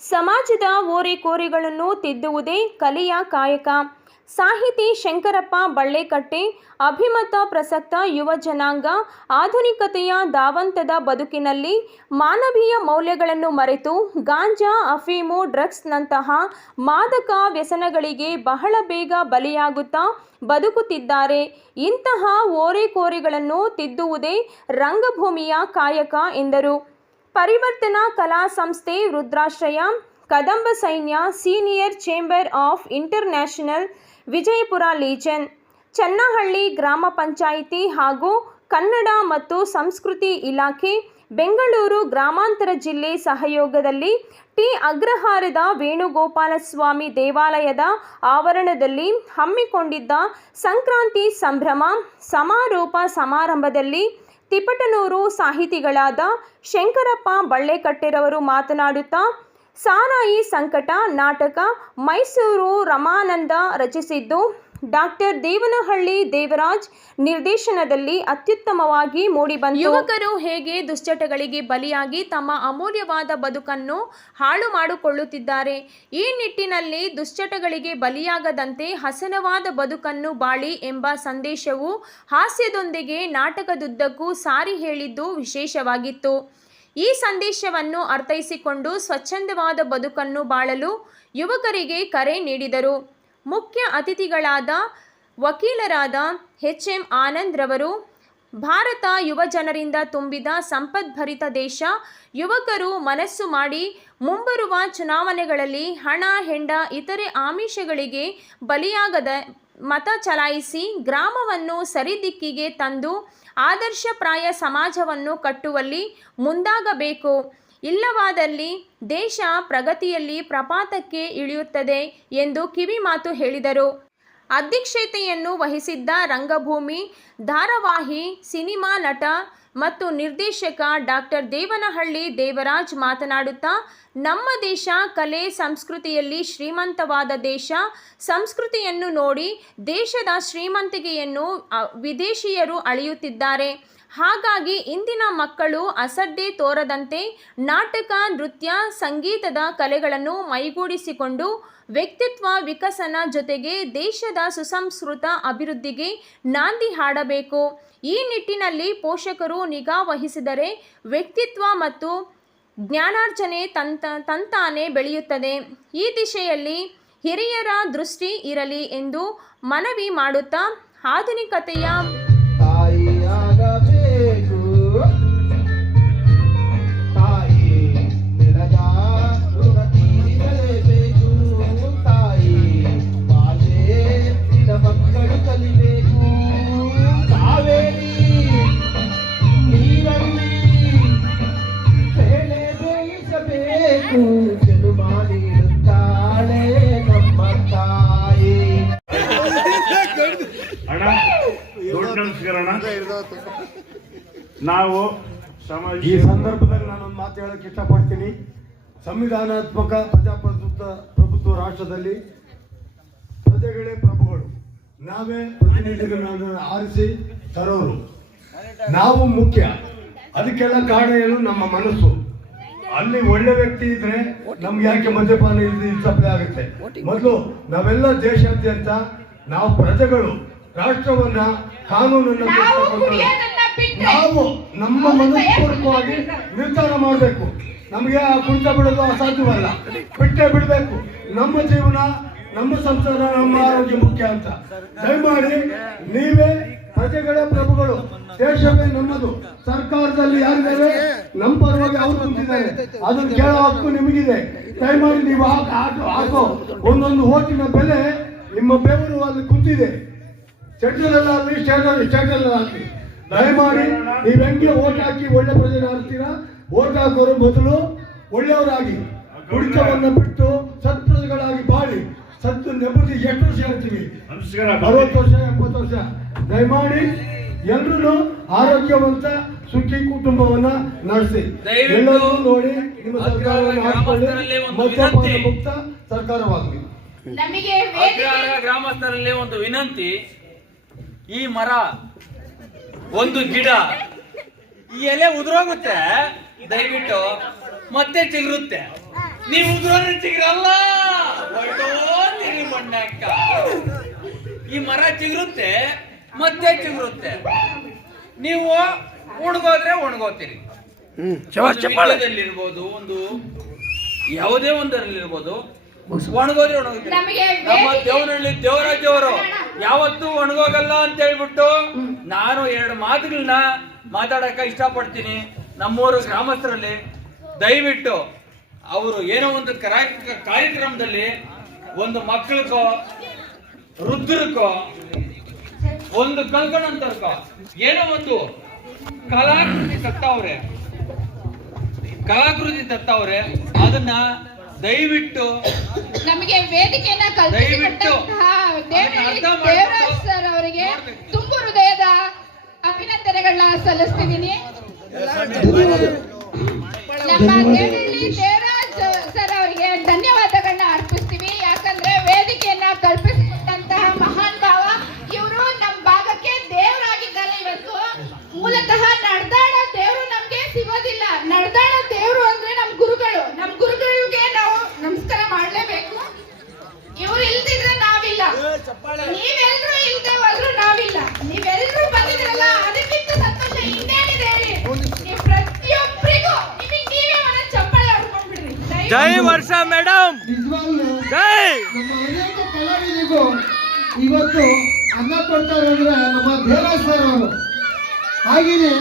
ಸಮಾಜದ ಓರೆಕೋರೆಗಳನ್ನು ತಿದ್ದುವುದೇ ಕಲೆಯ ಕಾಯಕ. ಸಾಹಿತಿ ಶಂಕರಪ್ಪ ಬಳ್ಳೆಕಟ್ಟೆ. ಅಭಿಮತ ಪ್ರಸಕ್ತ ಯುವ ಜನಾಂಗ ಆಧುನಿಕತೆಯ ಧಾವಂತದ ಬದುಕಿನಲ್ಲಿ ಮಾನವೀಯ ಮೌಲ್ಯಗಳನ್ನು ಮರೆತು ಗಾಂಜಾ, ಅಫೀಮು, ಡ್ರಗ್ಸ್ನಂತಹ ಮಾದಕ ವ್ಯಸನಗಳಿಗೆ ಬಹಳ ಬೇಗ ಬಲಿಯಾಗುತ್ತಾ ಬದುಕುತ್ತಿದ್ದಾರೆ. ಇಂತಹ ಓರೆಕೋರೆಗಳನ್ನು ತಿದ್ದುವುದೇ ರಂಗಭೂಮಿಯ ಕಾಯಕ ಎಂದರು. ಪರಿವರ್ತನಾ ಕಲಾ ಸಂಸ್ಥೆ ರುದ್ರಾಶ್ರಯ, ಕದಂಬ ಸೈನ್ಯ, senior chamber of international, Vijayapura legion, Channahalli ಗ್ರಾಮ ಪಂಚಾಯಿತಿ ಹಾಗೂ ಕನ್ನಡ ಮತ್ತು ಸಂಸ್ಕೃತಿ ಇಲಾಖೆ, ಬೆಂಗಳೂರು ಗ್ರಾಮಾಂತರ ಜಿಲ್ಲೆ ಸಹಯೋಗದಲ್ಲಿ ಟಿ. ಅಗ್ರಹಾರದ ವೇಣುಗೋಪಾಲಸ್ವಾಮಿ ದೇವಾಲಯದ ಆವರಣದಲ್ಲಿ ಹಮ್ಮಿಕೊಂಡಿದ್ದ ಸಂಕ್ರಾಂತಿ ಸಂಭ್ರಮ ಸಮಾರೋಪ ಸಮಾರಂಭದಲ್ಲಿ ತಿಪಟನೂರು ಸಾಹಿತಿಗಳಾದ ಶಂಕರಪ್ಪ ಬಳ್ಳೆಕಟ್ಟೆರವರು ಮಾತನಾಡುತ್ತಾ, ಸಾರಾಯಿ ಸಂಕಟ ನಾಟಕ ಮೈಸೂರು ರಮಾನಂದ ರಚಿಸಿದ್ದು ಡಾಕ್ಟರ್ ದೇವನಹಳ್ಳಿ ದೇವರಾಜ್ ನಿರ್ದೇಶನದಲ್ಲಿ ಅತ್ಯುತ್ತಮವಾಗಿ ಮೂಡಿಬಂತು. ಯುವಕರು ಹೇಗೆ ದುಶ್ಚಟಗಳಿಗೆ ಬಲಿಯಾಗಿ ತಮ್ಮ ಅಮೂಲ್ಯವಾದ ಬದುಕನ್ನು ಹಾಳು ಮಾಡಿಕೊಳ್ಳುತ್ತಿದ್ದಾರೆ. ಈ ನಿಟ್ಟಿನಲ್ಲಿ ದುಶ್ಚಟಗಳಿಗೆ ಬಲಿಯಾಗದಂತೆ ಹಸನವಾದ ಬದುಕನ್ನು ಬಾಳಿ ಎಂಬ ಸಂದೇಶವು ಹಾಸ್ಯದೊಂದಿಗೆ ನಾಟಕದುದ್ದಕ್ಕೂ ಸಾರಿ ಹೇಳಿದ್ದು ವಿಶೇಷವಾಗಿತ್ತು. ಈ ಸಂದೇಶವನ್ನು ಅರ್ಥೈಸಿಕೊಂಡು ಸ್ವಚ್ಛಂದವಾದ ಬದುಕನ್ನು ಬಾಳಲು ಯುವಕರಿಗೆ ಕರೆ ನೀಡಿದರು. ಮುಖ್ಯ ಅತಿಥಿಗಳಾದ ವಕೀಲರಾದ ಎಚ್.ಎಂ. ಆನಂದ್ ರವರು, ಭಾರತ ಯುವ ಜನರಿಂದ ತುಂಬಿದ ಸಂಪದ್ಭರಿತ ದೇಶ. ಯುವಕರು ಮನಸ್ಸು ಮಾಡಿ ಮುಂಬರುವ ಚುನಾವಣೆಗಳಲ್ಲಿ ಹಣ, ಹೆಂಡ, ಇತರೆ ಆಮಿಷಗಳಿಗೆ ಬಲಿಯಾಗದ ಮತ ಚಲಾಯಿಸಿ ಗ್ರಾಮವನ್ನು ಸರಿದಿಕ್ಕಿಗೆ ತಂದು ಆದರ್ಶಪ್ರಾಯ ಸಮಾಜವನ್ನು ಕಟ್ಟುವಲ್ಲಿ ಮುಂದಾಗಬೇಕು. ಇಲ್ಲವಾದಲ್ಲಿ ದೇಶ ಪ್ರಗತಿಯಲ್ಲಿ ಪ್ರಪಾತಕ್ಕೆ ಇಳಿಯುತ್ತದೆ ಎಂದು ಕಿವಿ ಮಾತು ಹೇಳಿದರು. ಅಧ್ಯಕ್ಷತೆಯನ್ನು ವಹಿಸಿದ್ದ ರಂಗಭೂಮಿ, ಧಾರಾವಾಹಿ, ಸಿನಿಮಾ ನಟ ಮತ್ತು ನಿರ್ದೇಶಕ ಡಾಕ್ಟರ್ ದೇವನಹಳ್ಳಿ ದೇವರಾಜ್ ಮಾತನಾಡುತ್ತಾ, ನಮ್ಮ ದೇಶ ಕಲೆ ಸಂಸ್ಕೃತಿಯಲ್ಲಿ ಶ್ರೀಮಂತವಾದ ದೇಶ. ಸಂಸ್ಕೃತಿಯನ್ನು ನೋಡಿ ದೇಶದ ಶ್ರೀಮಂತಿಕೆಯನ್ನು ವಿದೇಶಿಯರು ಅಳೆಯುತ್ತಿದ್ದಾರೆ. ಹಾಗಾಗಿ ಇಂದಿನ ಮಕ್ಕಳು ಅಸಡ್ಡೆ ತೋರದಂತೆ ನಾಟಕ, ನೃತ್ಯ, ಸಂಗೀತದ ಕಲೆಗಳನ್ನು ಮೈಗೂಡಿಸಿಕೊಂಡು ವ್ಯಕ್ತಿತ್ವ ವಿಕಸನ ಜೊತೆಗೆ ದೇಶದ ಸುಸಂಸ್ಕೃತ ಅಭಿವೃದ್ಧಿಗೆ ನಾಂದಿ ಹಾಡಬೇಕು. ಈ ನಿಟ್ಟಿನಲ್ಲಿ ಪೋಷಕರು ನಿಗಾ ವಹಿಸಿದರೆ ವ್ಯಕ್ತಿತ್ವ ಮತ್ತು ಜ್ಞಾನಾರ್ಜನೆ ತಂತಾನೆ ಬೆಳೆಯುತ್ತದೆ. ಈ ದಿಶೆಯಲ್ಲಿ ಹಿರಿಯರ ದೃಷ್ಟಿ ಇರಲಿ ಎಂದು ಮನವಿ ಮಾಡುತ್ತಾ, ಆಧುನಿಕತೆಯ ನಾವು ಈ ಸಂದರ್ಭದಲ್ಲಿ ನಾನೊಂದು ಮಾತು ಹೇಳಕ್ಕೆ ಇಷ್ಟಪಡ್ತೀನಿ. ಸಂವಿಧಾನಾತ್ಮಕ ಪ್ರಜಾಪ್ರಭುತ್ವ ರಾಷ್ಟ್ರದಲ್ಲಿ ಪ್ರಜೆಗಳೇ ಪ್ರಭುಗಳು. ನಾವೇ ಪ್ರತಿನಿಧಿಗಳನ್ನು ಆರಿಸಿ ತರೋರು. ನಾವು ಮುಖ್ಯ. ಅದಕ್ಕೆಲ್ಲ ಕಾರಣ ಏನು? ನಮ್ಮ ಮನಸ್ಸು. ಅಲ್ಲಿ ಒಳ್ಳೆ ವ್ಯಕ್ತಿ ಇದ್ರೆ ನಮ್ಗೆ ಯಾಕೆ ಮದ್ಯಪಾನ ಸಪ್ಲೈ ಆಗುತ್ತೆ? ಮೊದಲು ನಾವೆಲ್ಲ ದೇಶಾದ್ಯಂತ ನಾವು ಪ್ರಜೆಗಳು ರಾಷ್ಟ್ರವನ್ನ, ಕಾನೂನನ್ನ ನಾವು ನಮ್ಮ ಮನಸ್ಪೂರ್ವಕವಾಗಿ ನಿರ್ಧಾರ ಮಾಡಬೇಕು. ನಮಗೆ ಆ ಕುಡಿತ ಬಿಡೋದು ಅಸಾಧ್ಯವಲ್ಲ, ಬಿಟ್ಟೇ ಬಿಡಬೇಕು. ನಮ್ಮ ಜೀವನ, ನಮ್ಮ ಸಂಸಾರ, ನಮ್ಮ ಆರೋಗ್ಯ ಮುಖ್ಯ ಅಂತ ದಯಮಾಡಿ ನೀವೇ ಪ್ರಜೆಗಳೇ ಪ್ರಭುಗಳು. ದೇಶವೇ ನಮ್ಮದು. ಸರ್ಕಾರದಲ್ಲಿ ಯಾರಿದ್ದಾರೆ ನಮ್ಮ ಪರವಾಗಿ ಅವ್ರು ಕುಂತಿದ್ದಾರೆ. ಅದನ್ನು ಕೇಳೋ ಹಕ್ಕು ನಿಮಗಿದೆ. ದಯಮಾಡಿ ನೀವು ಹಾಕೋ ಒಂದೊಂದು ಓಟಿನ ಬೆಲೆ ನಿಮ್ಮ ಬೆವರು ಅಲ್ಲಿ ಕುಂತಿದೆ. ಸೆಂಟ್ರಲ್ ಸ್ಟೇಟಲ್ಲಿ ದಯಮಾಡಿ ನೀವು ಹೆಂಗೆ ಓಟ್ ಹಾಕಿ ಒಳ್ಳೆ ಪ್ರಜೆ ಆಡ್ತೀರಾ? ಓಟ್ ಹಾಕೋರು ಮೊದಲು ಒಳ್ಳೆಯವರಾಗಿ ಕುಡಿತವನ್ನ ಬಿಟ್ಟು ಸತ್ಪ್ರಜೆಗಳಾಗಿ ಬಾಳಿ ಸತ್ತು ನೆಮ್ಮದಿ. ಎಷ್ಟು ವರ್ಷ ಹೇಳ್ತೀವಿ? 60 ವರ್ಷ 70 ವರ್ಷ. ದಯಮಾಡಿ ಎಲ್ರೂ ಆರೋಗ್ಯವಂತ ಸುಖಿ ಕುಟುಂಬವನ್ನ ನಡೆಸಿ. ಎಲ್ಲರೂ ನೋಡಿ ನಿಮ್ಮ ಸರ್ಕಾರವನ್ನು ಹಾಕಿಕೊಳ್ಳಿ. ಮದ್ಯಪಾನ ಮುಕ್ತ ಸರ್ಕಾರವಾಗಲಿ. ಗ್ರಾಮಸ್ಥರಲ್ಲಿ ಒಂದು ವಿನಂತಿ. ಈ ಮರ, ಒಂದು ಗಿಡ, ಈ ಎಲೆ ಉದುರೋಗುತ್ತೆ, ದಯವಿಟ್ಟು ಮತ್ತೆ ಚಿಗುರುತ್ತೆ. ನೀವು ಉದುರೋದ್ರೆ ಚಿಗುರಲ್ಲ, ಹೊರಟೋತೀರಿ ಮಣ್ಣಕ್ಕ. ಈ ಮರ ಚಿಗುರುತ್ತೆ ಮತ್ತೆ ಚಿಗುರುತ್ತೆ, ನೀವು ಒಣಗೋದ್ರೆ ಒಣಗೋತೀರಿ. ವಿದ್ಯಾದಲ್ಲಿರ್ಬೋದು, ಒಂದು ಯಾವುದೇ ಒಂದರಲ್ಲಿರ್ಬೋದು, ಒಣಗೋದ್ರೆ ಒಣಗೋತೀರಿ. ನಮ್ಮ ದೇವನಹಳ್ಳಿ ದೇವರಾಜ್ ಅವರು ಯಾವತ್ತೂ ಒಣಗೋಗಲ್ಲ ಅಂತ ಹೇಳ್ಬಿಟ್ಟು ನಾನು 2 ಮಾತುಗಳನ್ನ ಮಾತಾಡಕ ಇಷ್ಟಪಡ್ತೀನಿ. ನಮ್ಮೂರು ಗ್ರಾಮಸ್ಥರಲ್ಲಿ ದಯವಿಟ್ಟು ಅವರು ಏನೋ ಒಂದು ಕಾರ್ಯಕ್ರಮದಲ್ಲಿ ಒಂದು ಮಕ್ಕಳಿಗೋ ವೃದ್ಧರಿಗೋ ಒಂದು ಕಲ್ಕೊಂಡಂತರ್ಕೋ ಏನೋ ಒಂದು ಕಲಾಕೃತಿ ತತ್ತವ್ರೆ ಅದನ್ನ ದಯವಿಟ್ಟು ನಮಗೆ ವೇದಿಕೆಯನ್ನ ಕಲ್ಪಿಸಿಕೊಟ್ಟಂತಹ ದೇವರಾಜ್ ಸರ್ ಅವರಿಗೆ ತುಂಬು ಹೃದಯದ ಅಭಿನಂದನೆಗಳನ್ನ ಸಲ್ಲಿಸ್ತಿದ್ದೀನಿ. ನಮ್ಮ ದೇವನಹಳ್ಳಿ ದೇವರಾಜ್ ಸರ್ ಅವರಿಗೆ ಧನ್ಯವಾದಗಳನ್ನ ಅರ್ಪಿಸ್ತೀವಿ. ಯಾಕಂದ್ರೆ ವೇದಿಕೆಯನ್ನ ಕಲ್ಪಿಸಿಕೊಟ್ಟಂತಹ ಮಹಾನ್ ಭಾವ ಇವರು ನಮ್ಮ ಭಾಗಕ್ಕೆ ದೇವರಾಗಿದ್ದಾರೆ. ಇವತ್ತು ಮೂಲತಃ ನಡೆದಾಡೋ ದೇವರು ನಮ್ಗೆ ಸಿಗೋದಿಲ್ಲ. ನಡೆದಾಡೋ ದೇವರು ಅಂದ್ರೆ ನಮ್ಮ ಗುರುಗಳು. ನಮ್ಮ ಗುರುಗಳಿಗೆ ನಾವು ನಮಸ್ಕಾರ ಮಾಡ್ಲೇಬೇಕು. ಇವ್ರು ಇಲ್ದಿದ್ರೆ ನಾವಿಲ್ಲ, ನೀವೆಲ್ಲರೂ ಇಲ್ದೆ ಹೋದ್ರು ನಾವಿಲ್ಲ. ನೀವೆಲ್ಲರೂ ಬಂದಿದ್ರಲ್ಲ, ಅದಕ್ಕಿಂತ ಸಂತೋಷ ಇನ್ನೇನಿದೆ ಹೇಳಿ. ನೀವು ಪ್ರತಿಯೊಬ್ಬರಿಗೂ ನೀವೇ ಒಂದೊಂದು ಚಪ್ಪಾಳೆ ಹೊಡ್ಕೊಂಡ್ಬಿಡ್ರಿ. ಜೈ ವರ್ಷ ಮೇಡಮ್, ಜೈ. ನಮ್ಮ ಅನೇಕ ಕಲಾವಿದರಿಗೂ ಇವತ್ತು ಅನ್ನ ಕೊಡ್ತಾರೆ ಅಂದ್ರೆ ನಮ್ಮ ದೇವರಾಜ್ ಸರ್ ಅವರು. ಹಾಗೇನೆ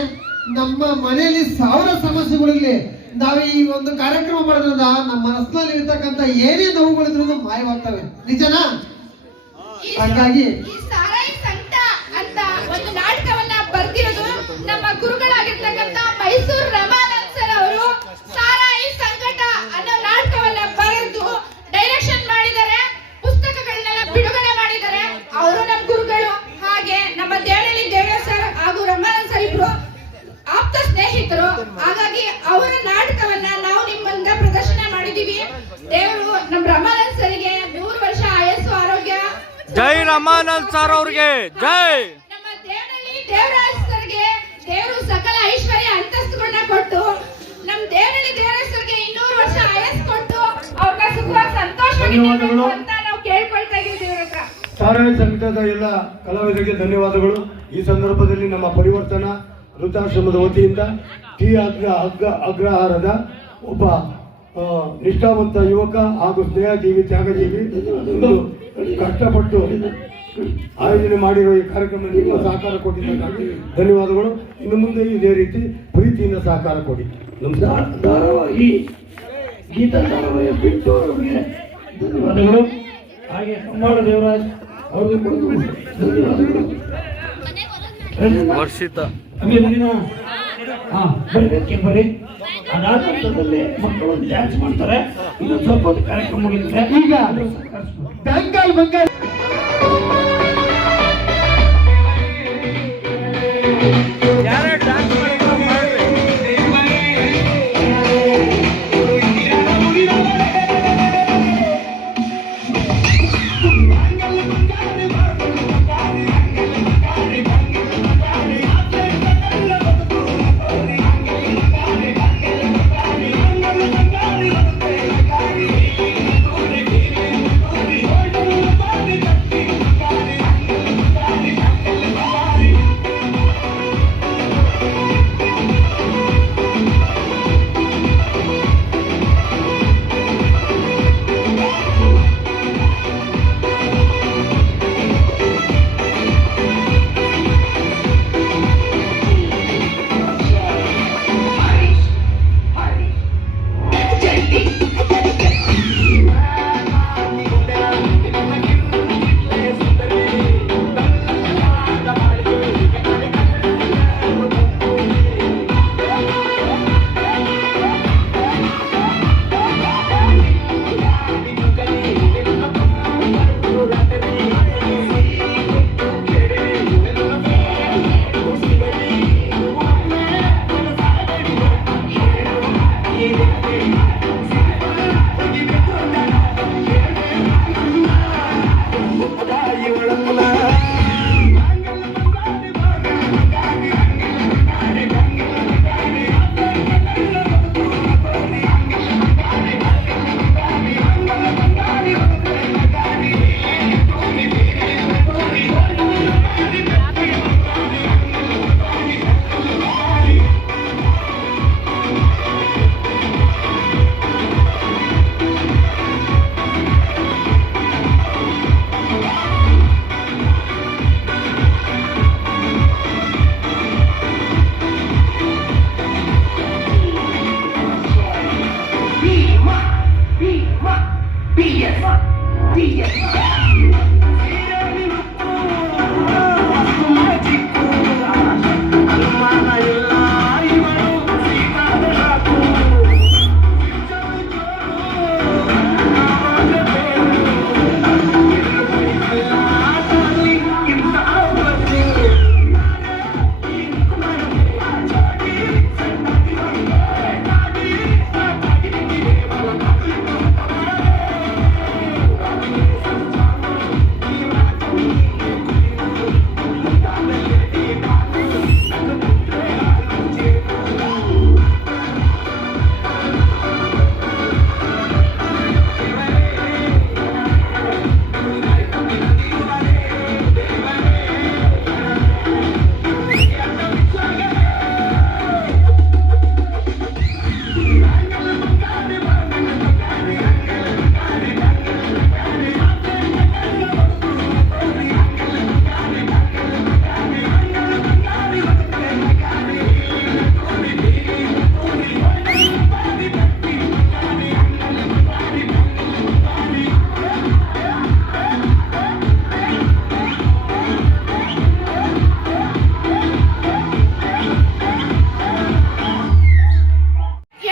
ನಮ್ಮ ಮನೆಯಲ್ಲಿ 1000 ಸಮಸ್ಯೆಗಳಿರ್ಲಿ, ನಾವು ಈ ಒಂದು ಕಾರ್ಯಕ್ರಮ ಮಾಡೋದ್ರಿಂದ ನಮ್ಮ ಮನಸ್ಸಿನಲ್ಲಿ ಇರ್ತಕ್ಕಂಥ ಏನೇ ನೋವುಗಳಿದ್ರು ಮಾಯವಾಗ್ತವೆ. ನಿಜನಾ? ಹಾಗಾಗಿ ಈ ಸಾರಾಯಿ ಸಂಕಟ ಅಂತ ಒಂದು ನಾಟಕವನ್ನ ಬರ್ದಿರೋದು ನಮ್ಮ ಗುರುಗಳಾಗಿರ್ತಕ್ಕಂಥ ಮೈಸೂರು ರಮಾನಂದ್ ಸರ್ ಅವರು. ಸಾರಾಯಿ ಸಂಕಟ ಅನ್ನೋ ನಾಟಕವನ್ನ ಬರೆದು ಡೈರೆಕ್ಷನ್ ಮಾಡಿದ್ದಾರೆ, ಪುಸ್ತಕಗಳನ್ನೆಲ್ಲ ಬಿಡುಗಡೆ ಮಾಡಿದ್ದಾರೆ. ಅವರು ನಮ್ಮ ಗುರುಗಳು. ಹಾಗೆ ನಮ್ಮ ದೇವನಹಳ್ಳಿ ದೇವರಾಜ್ ಸರ್ ಹಾಗೂ ರಮಾನಂದ್ ಸರ್ ಇಬ್ರು ಆಪ್ತ ಸ್ನೇಹಿತರು. ಹಾಗಾಗಿ ಅವರ ನಾಟಕವನ್ನ ನಾವು ನಿಮ್ಮ ಮುಂದೆ ಪ್ರದರ್ಶನ ಮಾಡಿದೀವಿ. ದೇವರು ನಮ್ಮ ರಮಾನಂದ್ ಸರ್ಗೆ 100 ವರ್ಷ ಆಯಸ್ಸು, ಆರೋಗ್ಯ. ಜೈ ರಮಾನಂದ್ ಸರ್ ಅವ್ರಿಗೆ ಜೈ. ನಮ್ಮ ದೇವನಹಳ್ಳಿ ದೇವರಾಜ್ ಸರ್ಗೆ ದೇವರು ಸಕಲ ಐಶ್ವರ್ಯ ಅಂತಸ್ತುಗಳನ್ನ ಕೊಟ್ಟು ನಮ್ಮ ದೇವನಹಳ್ಳಿ ದೇವರಾಜ್ ಸರ್ಗೆ 200 ವರ್ಷ ಆಯಸ್ಸು ಕೊಟ್ಟು ಅವ್ರನ್ನ ಸುಖವಾಗಿ ಸಂತೋಷವಾಗಿರಬೇಕು ಅಂತ ನಾವು ಕೇಳ್ಕೊಳ್ತಾ ಇದ್ದೀವಿ ದೇವರ ಹತ್ರ. ಸಾರಾಯಿ ಸಂಘದ ಎಲ್ಲ ಕಲಾವಿದರಿಗೆ ಧನ್ಯವಾದಗಳು. ಈ ಸಂದರ್ಭದಲ್ಲಿ ನಮ್ಮ ಪರಿವರ್ತನಾ ವೃದ್ಧಾಶ್ರಮದ ವತಿಯಿಂದ ಟಿ ಅಗ್ರಹಾರದ ಒಬ್ಬ ನಿಷ್ಠಾವಂತ ಯುವಕ ಹಾಗೂ ಸ್ನೇಹಜೀವಿ, ತ್ಯಾಗಜೀವಿ, ಕಷ್ಟಪಟ್ಟು ಆಯೋಜನೆ ಮಾಡಿರುವ ಈ ಕಾರ್ಯಕ್ರಮ ನಿಮ್ಮ ಸಹಕಾರ ಕೊಟ್ಟಿದ್ದಕ್ಕಾಗಿ ಧನ್ಯವಾದಗಳು. ಇನ್ನು ಮುಂದೆ ಇದೇ ರೀತಿ ಪ್ರೀತಿಯಿಂದ ಸಹಕಾರ ಕೊಡಿ. ನಮಸ್ಕಾರ. ಧಾರಾವಾಹಿ ಗೀತಾ ಧಾರಾವಾಹಿ ಬಿಟ್ಟು ಅವರಿಗೆ ಧನ್ಯವಾದಗಳು. ಹಾಗೆ ಕಮ್ಮಾಳ ದೇವರಾಜ್ ಅವ್ರಿಗೂ ಧನ್ಯವಾದಗಳು. ವರ್ಷಿತ ಬರಬೇಕೆ ಬರೀ ಅದಾದ ನಂತರದಲ್ಲಿ ಮಕ್ಕಳು ಡ್ಯಾನ್ಸ್ ಮಾಡ್ತಾರೆ. ಇನ್ನೊಂದು ಸ್ವಲ್ಪ ಹೊತ್ತು ಕಾರ್ಯಕ್ರಮ ಮುಗಿದ್ರೆ ಈಗ ಬಂಗಾಲ್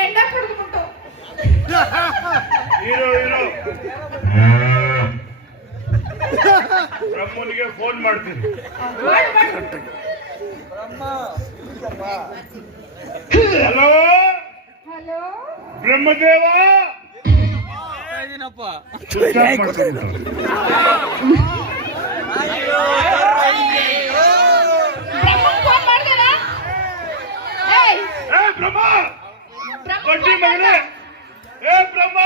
ಎಂಡ ಕುಡಿದ್ಬಿಟ್ಟು ಹೀರೋ ಬ್ರಹ್ಮನಿಗೆ ಫೋನ್ ಮಾಡ್ತೀನಿ. Hello hello Brahmadeva, switch off ಮಾಡ್ತೀನಿ. ಫೋನ್ ಮಾಡ್ದೇನ? ಏಯ್ ಏ ಬ್ರಹ್ಮ, ಬ್ರಹ್ಮ ಬಡ್ಡಿ ಮಗನೇ, ಏ ಬ್ರಹ್ಮ,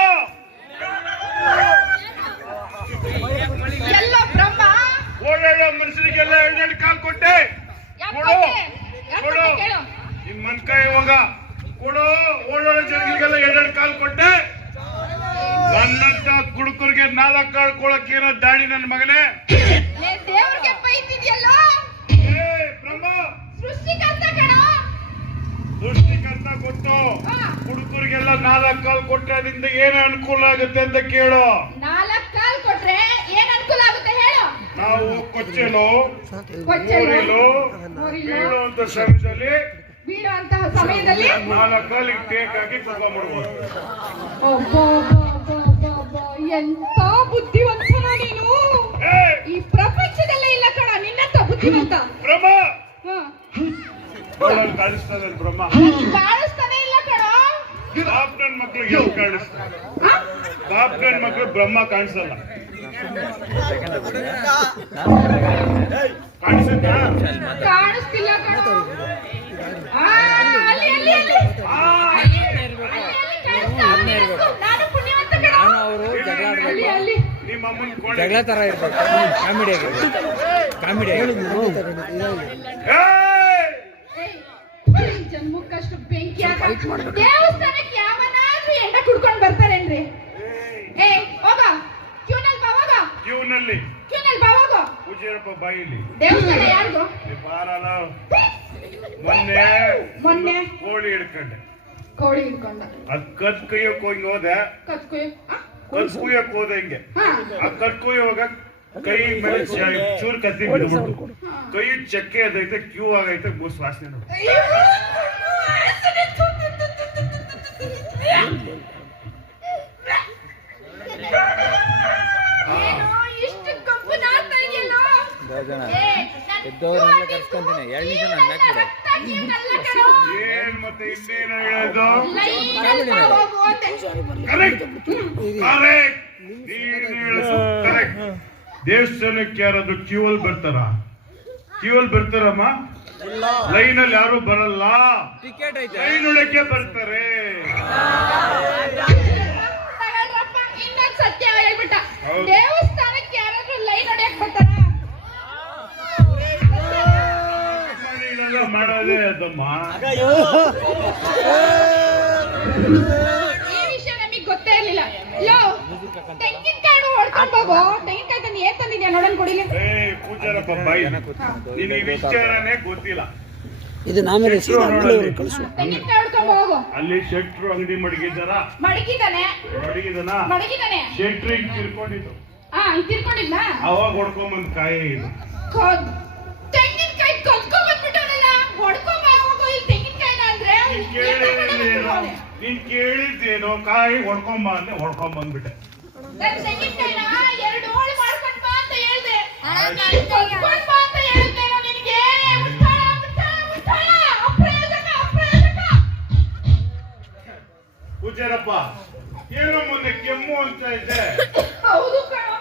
ಎಲ್ಲ ಬ್ರಹ್ಮ ಓಡಾಡೋ ಮನುಷ್ಯರಿಗೆಲ್ಲ ಎರಡೆರಡು ಕಾಲ್ ಕೊಟ್ಟೆ. ಕೊಡು ಕೊಡು, ನಿನ್ ಮನ್ಕಾಯಿ ಹೋಗ ಕೊಡು. ಓಡಾಡೋ ಜನಗಳಿಗೆಲ್ಲ ಎರಡೆರಡು ಕಾಲ್ ಕೊಟ್ಟೆ. ನನ್ನಂತ ಕುಡುಕರಿಗೆ 4 ಕಾಳು ಕೊಳಕ್ಕೆ ಏನೋ ದಾಡಿ ನನ್ನ ಮಗನೇ. ದೇವ್ರಿಗೆ ಬೈತಿದ್ಯಲ್ಲೋ. ಏ ಬ್ರಹ್ಮ, ಸೃಷ್ಟಿಕರ್ತ ಕಣ. ಸೃಷ್ಟಿಕರ್ತ ಕೊಟ್ಟು ಹಾ. ಕುಡುಕರಿಗೆಲ್ಲ 4 ಕಾಲು ಕೊಟ್ಟರೆ ಅದರಿಂದ ಏನು ಅನುಕೂಲ ಆಗುತ್ತೆ ಅಂತ ಕೇಳು. 4 ಕಾಲ್ ಕೊಟ್ರೆ ಏನ್ ಅನುಕೂಲ ಆಗುತ್ತೆ ಹೇಳು. ನಾವು ಕೊಚ್ಚಲು ಕೊಚ್ಚಲು, ಮೂರಿಲು ಬೀಳುವಂತ ಸಮಯದಲ್ಲಿ ಬೀಳುವಂತಹ ಸಮಯದಲ್ಲಿ 4 ಕಾಲಿಗೆ ಟೇಕ್ ಹಾಕಿ ತಗೊಂಡ್ಬಿಡ್ಬೋದು. ಎಂತ ಬುದ್ಧಿವಂತನ ನೀನು. ಏ ಈ ಪ್ರಪಂಚದಲ್ಲೇ ಇಲ್ಲ ಕಣ ನಿನ್ನಂತ ಬುದ್ಧಿವಂತ. ಬ್ರಹ್ಮ, ಹ. ಗೋಳಲ್ಲಿ ಕಾಣಿಸ್ತದೆ ಬ್ರಹ್ಮ. ಕಾಣಿಸ್ತಾನೆ ಇಲ್ಲ ಕಣ. ಬಾಪ್ ನನ್ ಮಕ್ಳಿಗೆ ಹೆಂಗ್ ಕಾಣಿಸ್ತದೆ? ಬಾಪ್ ನನ್ ಮಕ್ಳು ಬ್ರಹ್ಮ ಕಾಣಿಸಲ್ಲ. ಕಾಣಿಸುತ್ತಾ? ಕಾಣಿಸ್ತಿಲ್ಲ ಕಣ. ಅಲ್ಲಿ ಅಲ್ಲಿ ಅಲ್ಲಿ ನಾನು ಪುಣ್ಯವಂತ ಕಣ. ಅಲ್ಲಿ ಅಲ್ಲಿ ನಿಮ್ಮ ಅಮ್ಮನ ಕೋಣೆ. ಜಗಳ ತರ ಇರ್ಬೇಕು, ಕಾಮಿಡಿ ಕಾಮಿಡಿ. ಜನ್ಮಕ್ಕಷ್ಟು ಬೆಂಕಿ ಹಾಕ. ದೇವಸ್ಥಾನಕ್ಕೆ ಯಾವನಾದ್ರೂ ಎಂಡ ಕುಡ್ಕೊಂಡ್ ಬರ್ತಾರೇನ್ರಿ? ಏ ಹೋಗ, ಕ್ಯೂನಲ್ಲಿ ಬಾ, ಹೋಗ ಕ್ಯೂನಲ್ಲಿ ಕ್ಯೂನಲ್ಲಿ ಬಾ, ಹೋಗ. ಪೂಜಾರಪ್ಪ ಬಾಯಿಲಿ ದೇವಸ್ಥಾನ ಯಾರ್ದು? ಬಾರಲ್ಲ. ಮೊನ್ನೆ ಮೊನ್ನೆ ಕೋಳಿ ಹಿಡ್ಕೊಂಡೆ. ಕೋಳಿ ಹಿಡ್ಕೊಂಡ. ಅದ್ ಕತ್ ಕುಯ್ಯಕ್ ಹೋಗಿ ಹೋದೆ. ಕತ್ ಕುಯ್ಯ. ಕತ್ ಕುಯ್ಯಕ್ ಹೋದೆ ಹಿಂಗೆ. ಹಾ. ಆ ಕತ್ ಕುಯ್ಯುವಾಗ ಕೈ ಮೇಲೆ ಚೂರ್ ಕತ್ತಿ ಬಿಡ್ಬಿಟ್ಟು ಕೈ ಚಕ್ಕೆ ಅದೈತೆ, ಕ್ಯೂ ಆಗೈತೆ, ಮೂಸ್ ವಾಸನೆ ನೋಡಿ. ಅಯ್ಯೋ, ವಾಸನೆ. ಏನೋ ಇಷ್ಟು ಕಪ್ಪು ನಾಡ್ತಾ ಇದೆಯಲ್ಲ. ಎದ್ದವ್ರನ್ನೆಲ್ಲ ಕರ್ಸ್ಕೊಂತೀನಿ, 2 ನಿಮಿಷ ನಾನು ಬ್ಯಾಕ್ ಬಿಡು. ಏನ್ ಮತ್ತೆ ಇನ್ನೇನು ಹೇಳೋದು? ಕರೆಕ್ಟ್. ಕರೆಕ್ಟ್, ನೀನ್ ಹೇಳೋದು ಕರೆಕ್ಟ್. ದೇವಸ್ಥಾನಕ್ಕೆ ಯಾರಾದ್ರು ಕ್ಯೂ ಅಲ್ಲಿ ಬರ್ತಾರಮ್ಮ? ಲೈನಲ್ಲಿ ಯಾರು ಬರಲ್ಲ, ಟಿಕೆಟ್ ಐತೆ. ಲೈನ್ ಒಳಕ್ಕೆ ಬರ್ತಾರೆ. ಇನ್ನೊಂದು ಸತ್ಯ ಹೇಳ್ಬಿಟ್ಟ. ಹೌದು. ದೇವಸ್ಥಾನಕ್ಕೆ ಯಾರಾದ್ರೂ ಲೈನ್ ಹೊಡೆಯಕ್ ಬರ್ತಾರ? ಮನೆಯಲ್ಲೆಲ್ಲ ಮಾಡೋದೇ ಅದಮ್ಮ. ಈ ವಿಷಯ ನಮಗ್ ಗೊತ್ತೇ ಇರ್ಲಿಲ್ಲ. ಲೋ, ತೆಂಗಿನಕಾಯಿ ಹೊಡ್ಕೊಂಡ್ ಹೋಗು. ತೆಂಗಿನಕಾಯಿ ತಂದು ಏನ್ ತಂದಿದ್ಯಾ ನೋಡನ್ ಕೊಡಿಲಿ. ಏ ಪೂಜಾರಪ್ಪ ಬಾಯಿ, ನಿನ್ ಈ ವಿಚಾರನೇ ಗೊತ್ತಿಲ್ಲ. ಇದನ್ನ ಆಮೇಲೆ ಕಳಿಸು. ತೆಂಗಿನಕಾಯಿ ಹೊಡ್ಕೊಂಡ್ ಹೋಗು. ಅಲ್ಲಿ ಶೆಟ್ರು ಅಂಗಡಿ ಮಡಗಿದ್ದಾರ ಮಡಗಿದಾನೆ ಶೆಟ್ರಿಗೆ ತಿರ್ಕೊಂಡಿದ್ದು ತಿರ್ಕೊಂಡಿದ್ನ ಅವಾಗ ಹೊಡ್ಕೊಂಬಂದ್ ಕಾಯಿ ಇದು ತೆಂಗಿನಕಾಯಿ ಕದ್ಕೊಂಡ್ ಬಂದ್ಬಿಟ್ಟವನಲ್ಲ. ಹೊಡ್ಕೊಂಡ್ ಹೋಗು ಇಲ್ಲಿ ತೆಂಗಿನಕಾಯಿನ ಅಂದ್ರೆ ನೀನ್ ಕೇಳಿದ್ದೇನೋ ಕಾಯಿ ಹೊಡ್ಕೊಂಬ ಅಂದ್ರೆ ಹೊಡ್ಕೊಂಬಂದ್ಬಿಟ್ಟೆ. ನನ್ ತೆಂಗಿನಕಾಯಿನ 2 ಹೋಳು ಮಾಡ್ಕೊಂಡ್ ಬಾ ಅಂತ ಹೇಳ್ದೆ. ಕದ್ಕೊಂಡ್ ಬಾ ಅಂತ ಹೇಳ್ತೇನೋ ನಿನಗೆ. ಅಪ್ರಯೋಜಕ. ಪೂಜಾರಪ್ಪ ಏನೋ ಮೊನ್ನೆ ಕೆಮ್ಮು ಅಂತ ಇದ್ದೆ. ಹೌದು ಕಣೋ.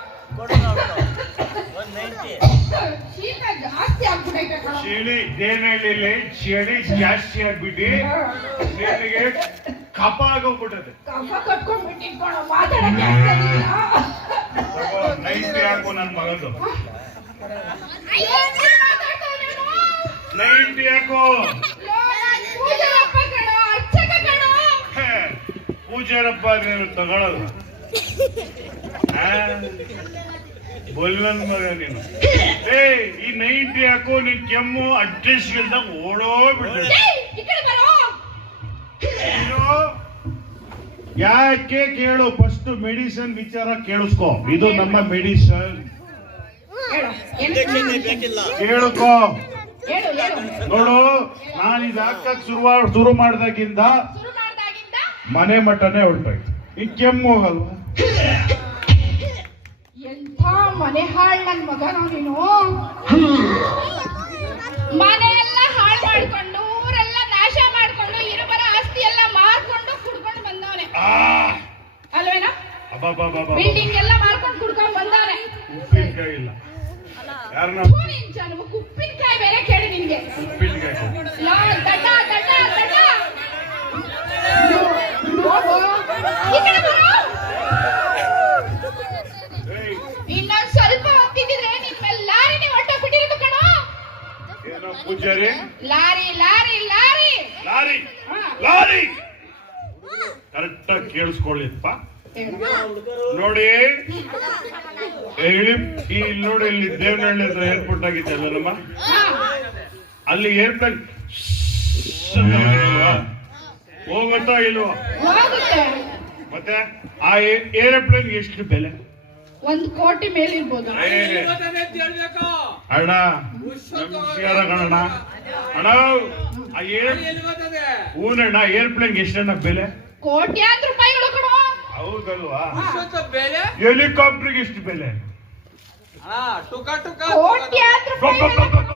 ಶೀತ ಜಾಸ್ತಿ ಆಗ್ಬಿಟ್ಟೈತೆ ಕಣೋ. ದೇನಹಳ್ಳಿಲಿ ಚಳಿ ಜಾಸ್ತಿ ಆಗ್ಬಿಟ್ಟು ನಿನಗೆ ಕಪ ಆಗೋಗ್ಬಿಟ್ಟದೆ. ಕಫ ಕಟ್ಕೊಂಡ್ಬಿಟ್ಟಿದ್ ಕಣೋ. ಮಾತಾಡಕ್ಕೆ ಆಗ್ತಿಲ್ಲ. ನೈಂಟಿ ಹಾಕು ನನ್ ಮಗಂದು. ಏನ್ ಮಾತಾಡ್ತಾವ್ನೇನೋ? 90 ಹಾಕು. ಪೂಜಾರಪ್ಪ ಕಣೋ, ಅರ್ಚಕ ಕಣೋ. ಪೂಜಾರಪ್ಪ ನೀನು ತಗೊಳ್ಳೋದು ಬೊಲ್ಲನ್ ಮಗ ನೀನು. ಈ 90 ಹಾಕು. ನಿನ್ ಕೆಮ್ಮು ಅಡ್ರೆಸ್ ಗಿಲ್ದಾಗ ಓಡೋಗ್ಬಿಡ್ತದೆ. ಈ ಕಡೆ ಬರೋ. ಯಾಕೆ ಕೇಳು, ಫಸ್ಟ್ ಮೆಡಿಸಿನ್ ವಿಚಾರ ಕೇಳಿಸ್ಕೊ. ಇದು ನಮ್ಮ ಮೆಡಿಸಿನ್, ಕೇಳ್ಕೊ. ನೋಡು, ನಾನು ಇದು ಹಾಕಕ್ ಶುರು ಮಾಡ್ದಾಗಿಂದ ಮನೆ ಮಟ್ಟನೇ ಹೊರಟೋಯ್ತು. ಈ ಕೆಮ್ಮು ಹೋಗಲ್ವಾ? ಎಂಥ ಮನೆ ಹಾಳ್ ನನ್ ಮಗ ನೀನು. ಮನೆ ಎಲ್ಲ ಹಾಳು ಮಾಡ್ಕೊಂಡು, ಊರೆಲ್ಲ ನಾಶ ಮಾಡ್ಕೊಂಡು, ಇರುಬರ ಆಸ್ತಿ ಎಲ್ಲ ಮಾರ್ಕೊಂಡು ಕುಡ್ಕೊಂಡು ಬಂದವನೆ ಅಲ್ವೇನಾ? ಬಿಲ್ಡಿಂಗ್ ಎಲ್ಲ ಮಾರ್ಕೊಂಡು ಕುಡ್ಕೊಂಡು ಬಂದವನೆ. ಉಪ್ಪಿನಕಾಯಿ ಇಲ್ಲ. ಯಾರನ್ನ ಉಪ್ಪಿನಕಾಯಿ ಬೇರೆ ಕೇಳಿ ನಿನ್ಗೆ. ಉಪ್ಪಿನಕಾಯಿ ದಡ್ಡ ಈ ಕಡೆ ಬರೋ. ಇನ್ನೊಂದ್ ಸ್ವಲ್ಪ ಹೊತ್ತಿದ್ರೆ ನಿಮ್ಮ ಲಾರಿನೇ ಹೊರಟೋಗ್ಬಿಟ್ಟಿರೋದು ಕಣೋ. ಏನೋ ಪೂಜಾರಿ, ಲಾರಿ ಕರೆಕ್ಟ್ ಆಗಿ ಕೇಳಿಸ್ಕೊಳ್ಳಿಪ್ಪ. ನೋಡಿ, ಇಲ್ಲಿ ನೋಡಿ, ಇಲ್ಲಿ ದೇವನಹಳ್ಳಿ ಹತ್ರ ಏರ್ಪೋರ್ಟ್ ಆಗಿತ್ತು ಅಲ್ಲಮ್ಮ, ಅಲ್ಲಿ ಏರ್ಪ್ಲೇನ್ ಹೋಗುತ್ತಾ ಇಲ್ವಾ? ಮತ್ತೆ ಆ ಏರೋಪ್ಲೇನ್ ಎಷ್ಟು ಬೆಲೆ? 1 ಕೋಟಿ ಮೇಲೆ ಇರ್ಬೋದು. ಅಣ್ಣ ಕಣಣ್ಣ, ಅಣ್ಣ ಹೂನಣ್ಣ, ಏರ್ಪ್ಲೇನ್ ಎಷ್ಟಣ್ಣ ಬೆಲೆ? ಕೋಟ್ಯಾಂತರ ರೂಪಾಯಿಗಳು ಕಣೋ. ಹೌದಲ್ವಾ? ಹೆಲಿಕಾಪ್ಟರ್ಗೆ ಎಷ್ಟು ಬೆಲೆ? ಕೋಟ್ಯಾಂತರ ರೂಪಾಯಿ